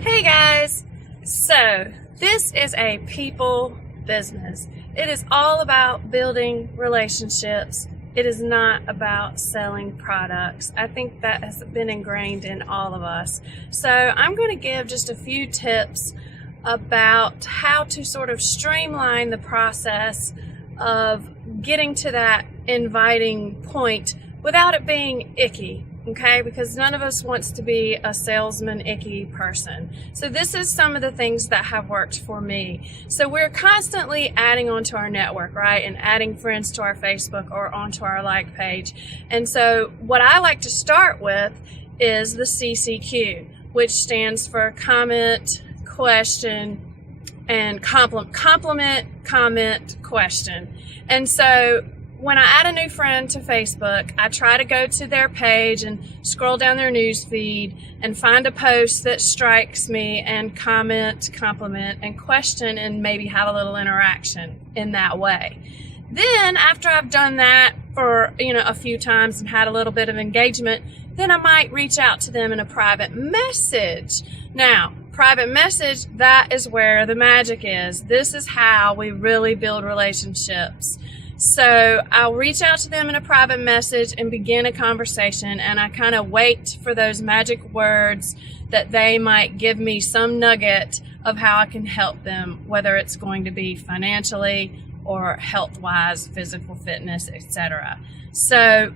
Hey guys! So, this is a people business. It is all about building relationships. It is not about selling products. I think that has been ingrained in all of us. So, I'm going to give just a few tips about how to sort of streamline the process of getting to that inviting point without it being icky. Okay, because none of us wants to be a salesman icky person. So this is some of the things that have worked for me. So we're constantly adding onto our network, right? And adding friends to our Facebook or onto our like page. And so what I like to start with is the CCQ, which stands for comment, question, and compliment, comment, question. And so when I add a new friend to Facebook, I try to go to their page and scroll down their news feed and find a post that strikes me and comment, compliment, and question, and maybe have a little interaction in that way. Then after I've done that for a few times and had a little bit of engagement, then I might reach out to them in a private message. Now, private message, that is where the magic is. This is how we really build relationships. So I'll reach out to them in a private message and begin a conversation, and I kind of wait for those magic words that they might give me some nugget of how I can help them, whether it's going to be financially or health-wise, physical fitness, etc. So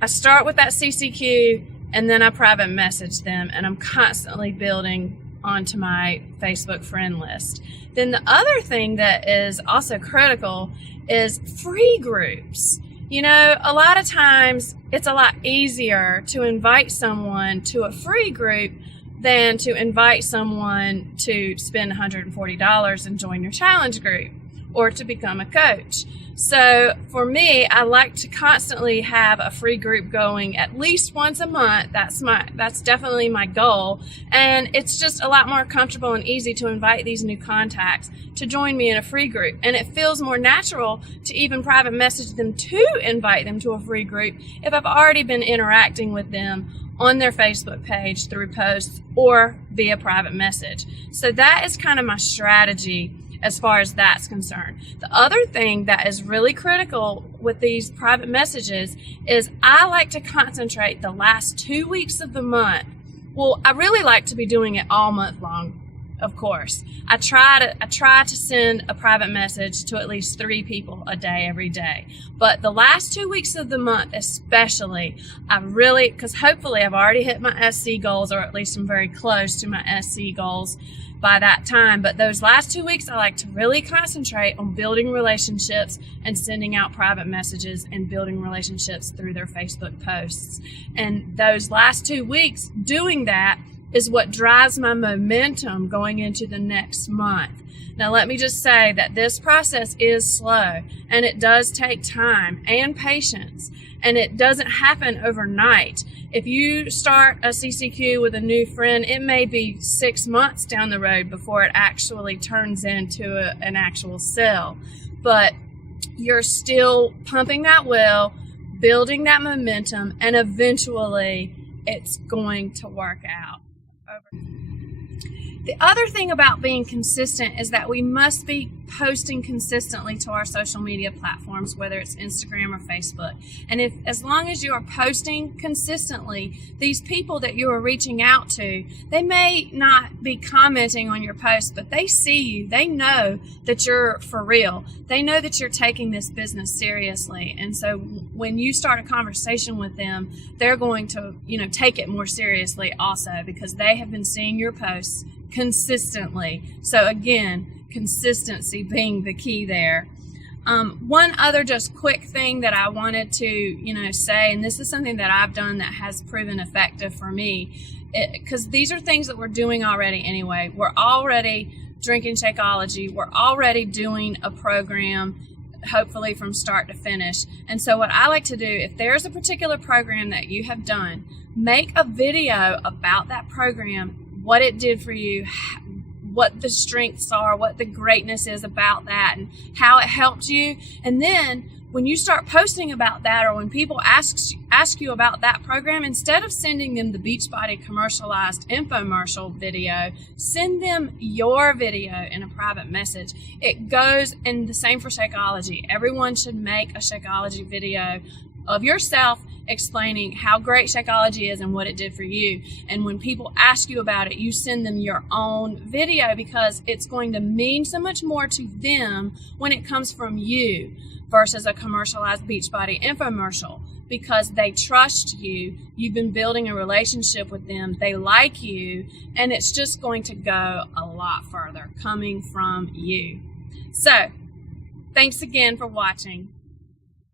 I start with that CCQ and then I private message them, and I'm constantly building onto my Facebook friend list. Then the other thing that is also critical is free groups. A lot of times it's a lot easier to invite someone to a free group than to invite someone to spend $140 and join your challenge group or to become a coach. So for me, I like to constantly have a free group going at least once a month. That's definitely my goal. And it's just a lot more comfortable and easy to invite these new contacts to join me in a free group. And it feels more natural to even private message them to invite them to a free group if I've already been interacting with them on their Facebook page through posts or via private message. So that is kind of my strategy as far as that's concerned. The other thing that is really critical with these private messages is I like to concentrate the last 2 weeks of the month. Well, I really like to be doing it all month long, of course. I try to send a private message to at least 3 people a day every day. But the last 2 weeks of the month especially, because hopefully I've already hit my SC goals, or at least I'm very close to my SC goals by that time. But those last 2 weeks, I like to really concentrate on building relationships and sending out private messages and building relationships through their Facebook posts. And those last 2 weeks doing that is what drives my momentum going into the next month. Now, let me just say that this process is slow, and it does take time and patience, and it doesn't happen overnight. If you start a CCQ with a new friend, it may be 6 months down the road before it actually turns into an actual sale. But you're still pumping that well, building that momentum, and eventually it's going to work out. The other thing about being consistent is that we must be posting consistently to our social media platforms, whether it's Instagram or Facebook. And as long as you are posting consistently, these people that you are reaching out to, they may not be commenting on your post, but they see you. They know that you're for real. They know that you're taking this business seriously. And so when you start a conversation with them, they're going to, take it more seriously also, because they have been seeing your posts consistently. So again, consistency being the key there. One other just quick thing that I wanted to, say, and this is something that I've done that has proven effective for me, because these are things that we're doing already anyway. We're already drinking Shakeology. We're already doing a program, hopefully from start to finish. And so what I like to do, if there's a particular program that you have done, make a video about that program, what it did for you, what the strengths are, what the greatness is about that, and how it helped you. And then when you start posting about that, or when people ask you about that program, instead of sending them the Beachbody commercialized infomercial video, send them your video in a private message. It goes, and the same for Shakeology. Everyone should make a Shakeology video of yourself explaining how great Shakeology is and what it did for you. And when people ask you about it, you send them your own video, because it's going to mean so much more to them when it comes from you versus a commercialized Beachbody infomercial, because they trust you. You've been building a relationship with them. They like you, and it's just going to go a lot further coming from you. So, thanks again for watching.